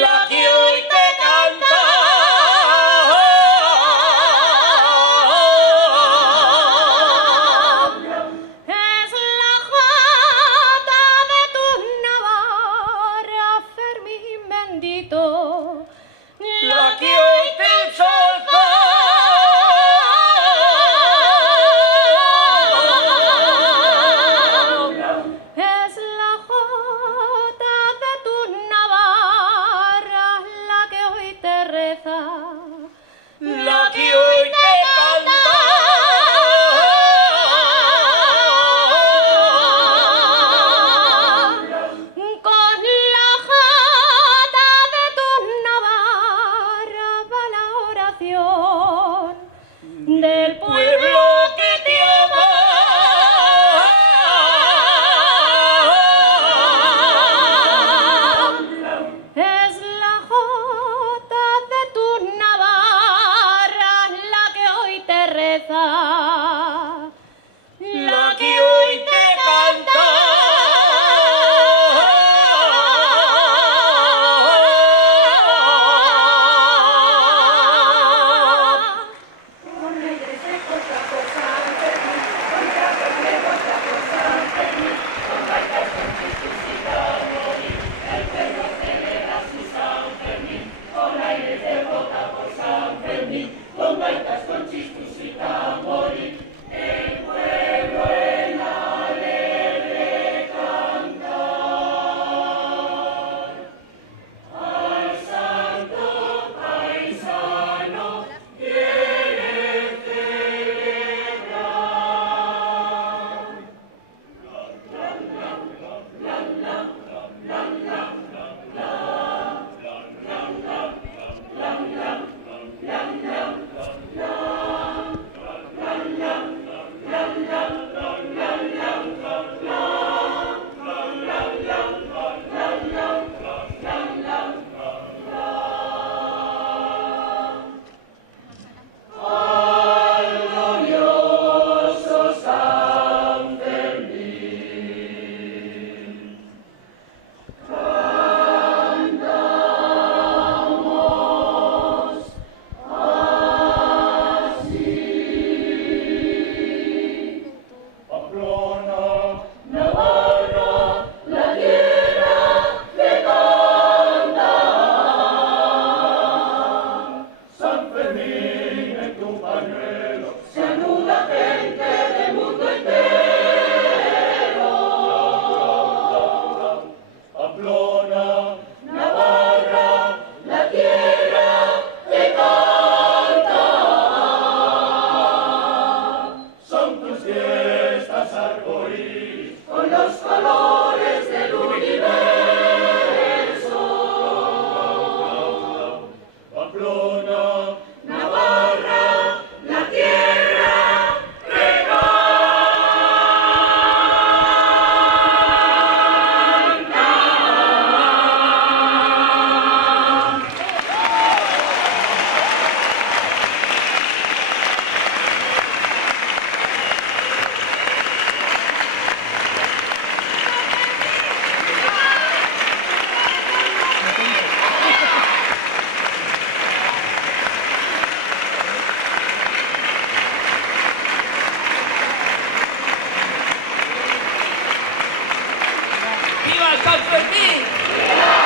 la que hoy te canta. Es la jota de tu Navarra, Fermín bendito, La que hoy te ensalza. es la jota de tu Navarra, la que hoy te reza, La que hoy te canta. Con la jota de tu Navarra va la oración del Pueblo que te ama. Es la jota de tu Navarra la que hoy te reza, La que hoy te canta. Navarra, la tierra San Fermín!